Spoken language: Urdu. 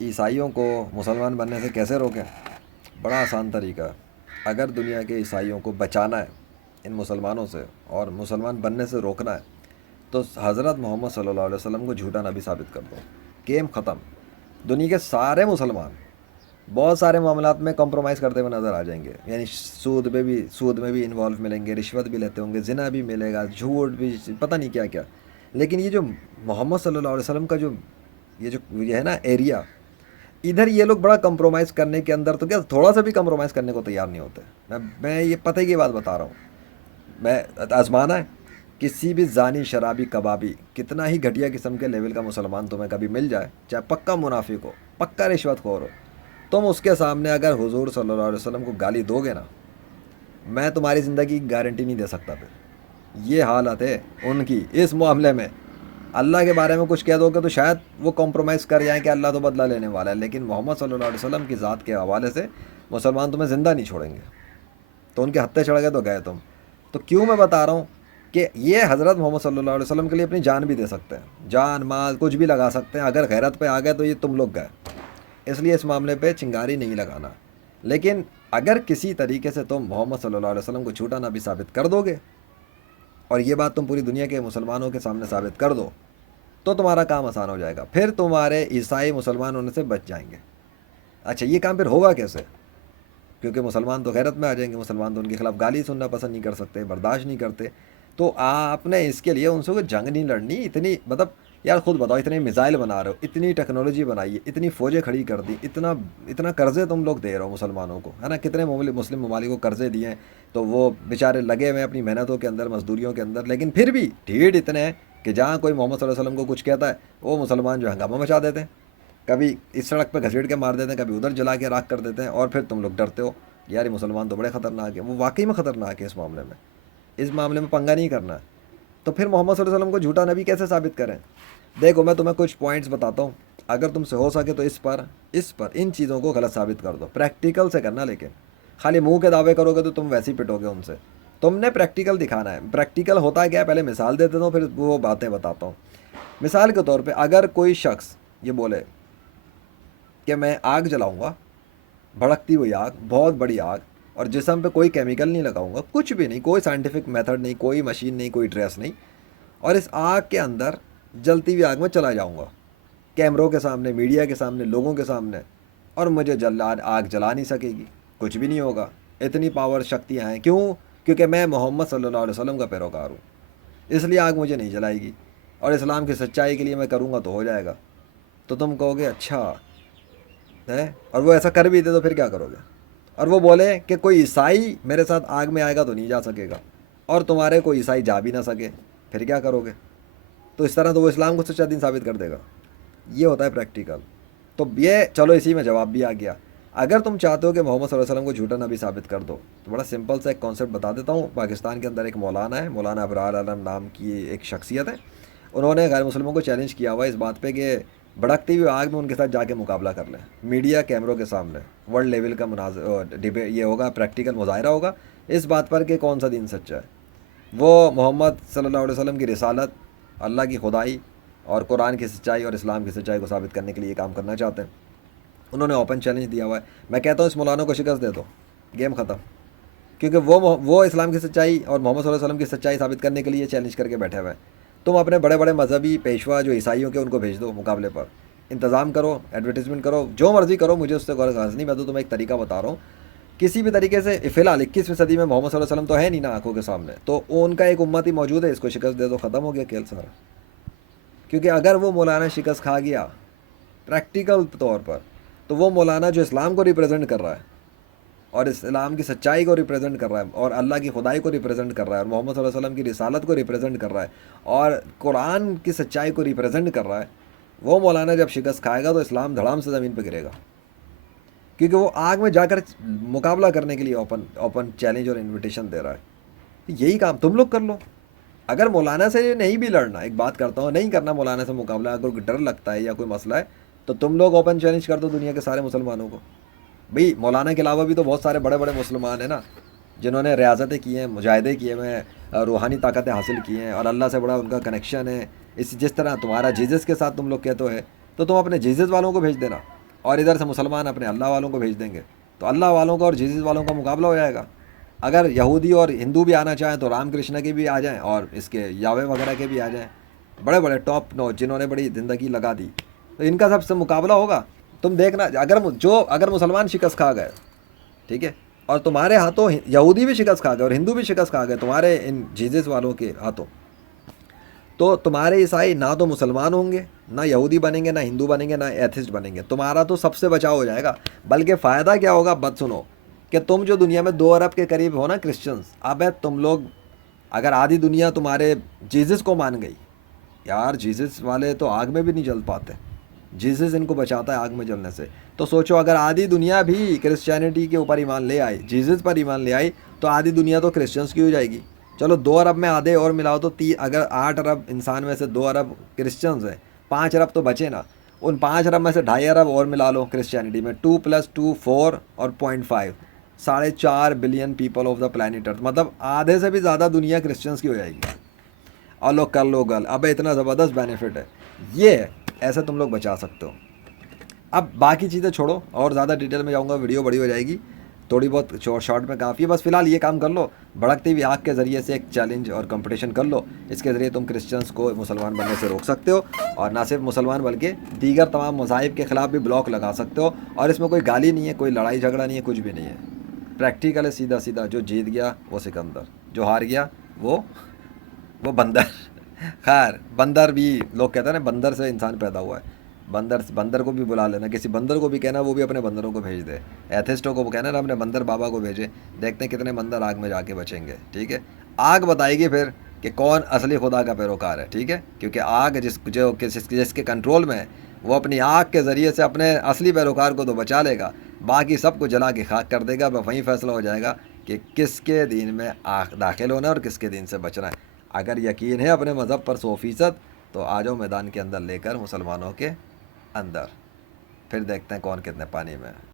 عیسائیوں کو مسلمان بننے سے کیسے روکیں؟ بڑا آسان طریقہ ہے۔ اگر دنیا کے عیسائیوں کو بچانا ہے ان مسلمانوں سے اور مسلمان بننے سے روکنا ہے تو حضرت محمد صلی اللہ علیہ وسلم کو جھوٹا نبی ثابت کر دو، گیم ختم۔ دنیا کے سارے مسلمان بہت سارے معاملات میں کمپرومائز کرتے ہوئے نظر آ جائیں گے، یعنی سود میں بھی انوالو ملیں گے، رشوت بھی لیتے ہوں گے، زنا بھی ملے گا، جھوٹ بھی، پتہ نہیں کیا کیا۔ لیکن یہ جو محمد صلی اللہ علیہ وسلم کا جو یہ ہے نا ایریا، ادھر یہ لوگ بڑا کمپرومائز کرنے کے اندر تو کیا تھوڑا سا بھی کمپرومائز کرنے کو تیار نہیں ہوتے۔ میں یہ پتہ کی بات بتا رہا ہوں، میں آزمانا ہے کسی بھی زانی شرابی کبابی کتنا ہی گھٹیا قسم کے لیول کا مسلمان تمہیں کبھی مل جائے، چاہے پکا منافق ہو، پکا رشوت خور ہو، تم اس کے سامنے اگر حضور صلی اللہ علیہ وسلم کو گالی دو گے نا، میں تمہاری زندگی کی گارنٹی نہیں دے سکتا پھر۔ یہ حالت ہے ان کی اس معاملے میں۔ اللہ کے بارے میں کچھ کہہ دو گے تو شاید وہ کمپرومائز کر جائیں کہ اللہ تو بدلہ لینے والا ہے، لیکن محمد صلی اللہ علیہ وسلم کی ذات کے حوالے سے مسلمان تمہیں زندہ نہیں چھوڑیں گے۔ تو ان کے ہتھے چڑھ گئے تو گئے تم۔ تو کیوں میں بتا رہا ہوں کہ یہ حضرت محمد صلی اللہ علیہ وسلم کے لیے اپنی جان بھی دے سکتے ہیں، جان مال کچھ بھی لگا سکتے ہیں، اگر غیرت پہ آ گئے تو یہ تم لوگ گئے۔ اس لیے اس معاملے پہ چنگاری نہیں لگانا۔ لیکن اگر کسی طریقے سے تم محمد صلی اللہ علیہ وسلم کو جھوٹا نبی ثابت کر دو گے، اور یہ بات تم پوری دنیا کے مسلمانوں کے سامنے ثابت کر دو، تو تمہارا کام آسان ہو جائے گا، پھر تمہارے عیسائی مسلمان ہونے سے بچ جائیں گے۔ اچھا یہ کام پھر ہوگا کیسے؟ کیونکہ مسلمان تو غیرت میں آ جائیں گے، مسلمان تو ان کے خلاف گالی سننا پسند نہیں کر سکتے، برداشت نہیں کرتے۔ تو آپ نے اس کے لیے ان سے کوئی جنگ نہیں لڑنی، اتنی مطلب یار خود بتاؤ، اتنے میزائل بنا رہے ہو، اتنی ٹیکنالوجی بنائی ہے، اتنی فوجیں کھڑی کر دی، اتنا اتنا قرضے تم لوگ دے رہے ہو مسلمانوں کو، ہے نا؟ کتنے مسلم ممالک کو قرضے دیے ہیں، تو وہ بیچارے لگے ہوئے ہیں اپنی محنتوں کے اندر، مزدوریوں کے اندر، لیکن پھر بھی ڈھیڑ اتنے ہیں کہ جہاں کوئی محمد صلی اللہ علیہ وسلم کو کچھ کہتا ہے وہ مسلمان جو ہنگامہ مچا دیتے ہیں، کبھی اس سڑک پہ گھسیٹ کے مار دیتے ہیں، کبھی ادھر جلا کے راکھ کر دیتے ہیں، اور پھر تم لوگ ڈرتے ہو یار یہ مسلمان تو بڑے خطرناک ہیں۔ وہ واقعی میں خطرناک ہے، اس معاملے میں پنگا نہیں کرنا ہے۔ تو پھر محمد صلی اللہ علیہ وسلم کو جھوٹا نبی کیسے ثابت کریں؟ دیکھو میں تمہیں کچھ پوائنٹس بتاتا ہوں، اگر تم سے ہو سکے تو اس پر ان چیزوں کو غلط ثابت کر دو، پریکٹیکل سے کرنا، لیکن خالی منہ کے دعوے کرو گے تو تم ویسے ہی پٹو گے ان سے۔ تم نے پریکٹیکل دکھانا ہے۔ پریکٹیکل ہوتا کیا ہے، پہلے مثال دے دیتا ہوں پھر وہ باتیں بتاتا ہوں۔ مثال کے طور پہ اگر کوئی شخص یہ بولے کہ میں آگ جلاؤں گا، بھڑکتی ہوئی آگ، بہت بڑی آگ، اور جسم پہ کوئی کیمیکل نہیں لگاؤں گا، کچھ بھی نہیں، کوئی سائنٹیفک میتھڈ نہیں، کوئی مشین نہیں، کوئی ڈریس نہیں، اور اس آگ کے اندر جلتی ہوئی آگ میں چلا جاؤں گا کیمروں کے سامنے، میڈیا کے سامنے، لوگوں کے سامنے، اور مجھے آگ جلا نہیں سکے گی، کچھ بھی نہیں ہوگا۔ اتنی پاور شکتیاں ہیں، کیوں؟ کیونکہ میں محمد صلی اللہ علیہ وسلم کا پیروکار ہوں، اس لیے آگ مجھے نہیں جلائے گی، اور اسلام کی سچائی کے لیے میں کروں گا تو ہو جائے گا۔ تو تم کہو گے اچھا ہے، اور وہ ایسا کر بھی دے تو پھر کیا کرو گے؟ اور وہ بولے کہ کوئی عیسائی میرے ساتھ آگ میں آئے گا تو نہیں جا سکے گا، اور تمہارے کوئی عیسائی جا بھی نہ سکے، پھر کیا کرو گے؟ تو اس طرح تو وہ اسلام کو سچا دین ثابت کر دے گا۔ یہ ہوتا ہے پریکٹیکل۔ تو یہ چلو اسی میں جواب بھی آ گیا۔ اگر تم چاہتے ہو کہ محمد صلی اللہ علیہ وسلم کو جھوٹا نبی ثابت کر دو تو بڑا سمپل سا ایک کانسیپٹ بتا دیتا ہوں۔ پاکستان کے اندر ایک مولانا ہے، مولانا ابرار عالم نام کی ایک شخصیت ہے، انہوں نے غیر مسلموں کو چیلنج کیا ہوا ہے اس بات پہ کہ بھڑکتی ہوئی آگ میں ان کے ساتھ جا کے مقابلہ کر لیں، میڈیا کیمروں کے سامنے، ورلڈ لیول کا یہ ہوگا، پریکٹیکل مظاہرہ ہوگا اس بات پر کہ کون سا دین سچا ہے۔ وہ محمد صلی اللہ علیہ وسلم کی رسالت، اللہ کی خدائی اور قرآن کی سچائی اور اسلام کی سچائی کو ثابت کرنے کے لیے یہ کام کرنا چاہتے ہیں۔ انہوں نے اوپن چیلنج دیا ہوا ہے۔ میں کہتا ہوں اس مولانا کو شکست دے دو، گیم ختم، کیونکہ وہ اسلام کی سچائی اور محمد صلی اللہ علیہ وسلم کی سچائی ثابت کرنے کے لیے چیلنج کر کے بیٹھے ہوئے ہیں۔ تم اپنے بڑے بڑے مذہبی پیشوا جو عیسائیوں کے ان کو بھیج دو مقابلے پر، انتظام کرو، ایڈورٹیزمنٹ کرو، جو مرضی کرو، مجھے اس سے غرض نہیں، میں تو تمہیں ایک طریقہ بتا رہا ہوں۔ کسی بھی طریقے سے فی الحال 21ویں صدی میں محمد صلی اللہ علیہ وسلم تو ہے نہیں نا آنکھوں کے سامنے، تو ان کا ایک امتی موجود ہے، اس کو شکست دے دو، ختم ہو گیا کھیل سارا۔ کیونکہ اگر وہ مولانا شکست کھا گیا پریکٹیکل طور پر، تو وہ مولانا جو اسلام کو ریپرزینٹ کر رہا ہے اور اسلام کی سچائی کو ریپرزینٹ کر رہا ہے اور اللہ کی خدائی کو ریپرزینٹ کر رہا ہے اور محمد صلی اللہ علیہ وسلم کی رسالت کو ریپرزینٹ کر رہا ہے اور قرآن کی سچائی کو ریپرزینٹ کر رہا ہے، وہ مولانا جب شکست کھائے گا تو اسلام دھڑام سے زمین پہ گرے گا، کیونکہ وہ آگ میں جا کر مقابلہ کرنے کے لیے اوپن چیلنج اور انویٹیشن دے رہا ہے۔ یہی کام تم لوگ کر لو۔ اگر مولانا سے نہیں بھی لڑنا، ایک بات کرتا ہوں، نہیں کرنا مولانا سے مقابلہ، اگر کوئی ڈر لگتا ہے یا کوئی مسئلہ ہے تو تم لوگ اوپن چیلنج کر دو دنیا کے سارے مسلمانوں کو۔ بھئی مولانا کے علاوہ بھی تو بہت سارے بڑے بڑے مسلمان ہیں نا، جنہوں نے ریاضتیں کی ہیں، مجاہدے کیے ہوئے ہیں، روحانی طاقتیں حاصل کی ہیں، اور اللہ سے بڑا ان کا کنیکشن ہے۔ جس طرح تمہارا جیزس کے ساتھ تم لوگ کہتے ہو، تو تم اپنے جیزس والوں کو بھیج دینا، اور ادھر سے مسلمان اپنے اللہ والوں کو بھیج دیں گے، تو اللہ والوں کا اور جیزس والوں کا مقابلہ ہو جائے گا۔ اگر یہودی اور ہندو بھی آنا چاہیں تو رام کرشن کے بھی آ جائیں اور اس کے یاوے وغیرہ کے بھی آ جائیں، بڑے بڑے ٹاپ نوٹ جنہوں نے بڑی زندگی لگا دی، تو ان کا سب سے مقابلہ ہوگا۔ تم دیکھنا، اگر مسلمان شکست کھا گئے، ٹھیک ہے، اور تمہارے ہاتھوں یہودی بھی شکست کھا گئے اور ہندو بھی شکست کھا گئے تمہارے ان جیزس والوں کے ہاتھوں، تو تمہارے عیسائی نہ تو مسلمان ہوں گے، نہ یہودی بنیں گے، نہ ہندو بنیں گے، نہ ایتھسٹ بنیں گے، تمہارا تو سب سے بچاؤ ہو جائے گا۔ بلکہ فائدہ کیا ہوگا، بات سنو، کہ تم جو دنیا میں 2 ارب کے قریب ہو نا کرسچنس، اب ہے تم لوگ، اگر آدھی دنیا تمہارے جیزس کو مان گئی، یار جیزس والے تو آگ میں بھی نہیں جل پاتے، جیزس ان کو بچاتا ہے آگ میں جلنے سے، تو سوچو اگر آدھی دنیا بھی کرسچینٹی کے اوپر ایمان لے آئی، جیزس پر ایمان لے آئی، تو آدھی دنیا تو کرسچنس کی ہو جائے گی۔ چلو 2 ارب میں آدھے اور ملاؤ تو اگر 8 ارب انسان میں سے 2 ارب کرسچنز ہیں، 5 ارب تو بچے نا، ان 5 ارب میں سے 2.5 ارب اور ملا لو کرسچینٹی میں، 2 + 2 4 اور 0.5، 4.5 billion people of the planet Earth, مطلب آدھے سے بھی زیادہ دنیا کرسچنس کی ہو جائے گی۔ اور لوگ کر لو گل، اب اتنا زبردست بینیفٹ ہے یہ، ایسے تم لوگ بچا سکتے ہو۔ اب باقی چیزیں چھوڑو، اور زیادہ ڈیٹیل میں جاؤں گا ویڈیو بڑی ہو جائے گی، تھوڑی بہت شارٹ میں کافی ہے، بس فی الحال یہ کام کر لو، بھڑکتی ہوئی آگ کے ذریعے سے ایک چیلنج اور کمپٹیشن کر لو، اس کے ذریعے تم کرسچنس کو مسلمان بننے سے روک سکتے ہو، اور نہ صرف مسلمان بلکہ دیگر تمام مذاہب کے خلاف بھی بلاک لگا سکتے ہو، اور اس میں کوئی گالی نہیں ہے، کوئی لڑائی جھگڑا نہیں ہے، کچھ بھی نہیں ہے، پریکٹیکل ہے، سیدھا سیدھا، جو جیت گیا وہ سکندر، جو ہار گیا وہ بندر۔ خیر، بندر بھی لوگ کہتے ہیں نا، بندر سے انسان پیدا ہوا ہے، بندر کو بھی بلا لینا، کسی بندر کو بھی کہنا وہ بھی اپنے بندروں کو بھیج دے، ایتھسٹوں کو کہنا نا اپنے بندر بابا کو بھیجے، دیکھتے ہیں کتنے بندر آگ میں جا کے بچیں گے، ٹھیک ہے۔ آگ بتائے گی پھر کہ کون اصلی خدا کا پیروکار ہے، ٹھیک ہے، کیونکہ آگ جس کے کنٹرول میں ہے، وہ اپنی آگ کے ذریعے سے اپنے اصلی پیروکار کو تو بچا لے گا، باقی سب کو جلا کے خاک کر دے گا، بس وہیں فیصلہ ہو جائے گا کہ کس کے دین میں داخل ہونا ہے اور کس کے دین سے بچنا ہے۔ اگر یقین ہے اپنے مذہب پر 100%، تو آ جاؤ میدان کے اندر لے کر مسلمانوں کے اندر، پھر دیکھتے ہیں کون کتنے پانی میں ہے۔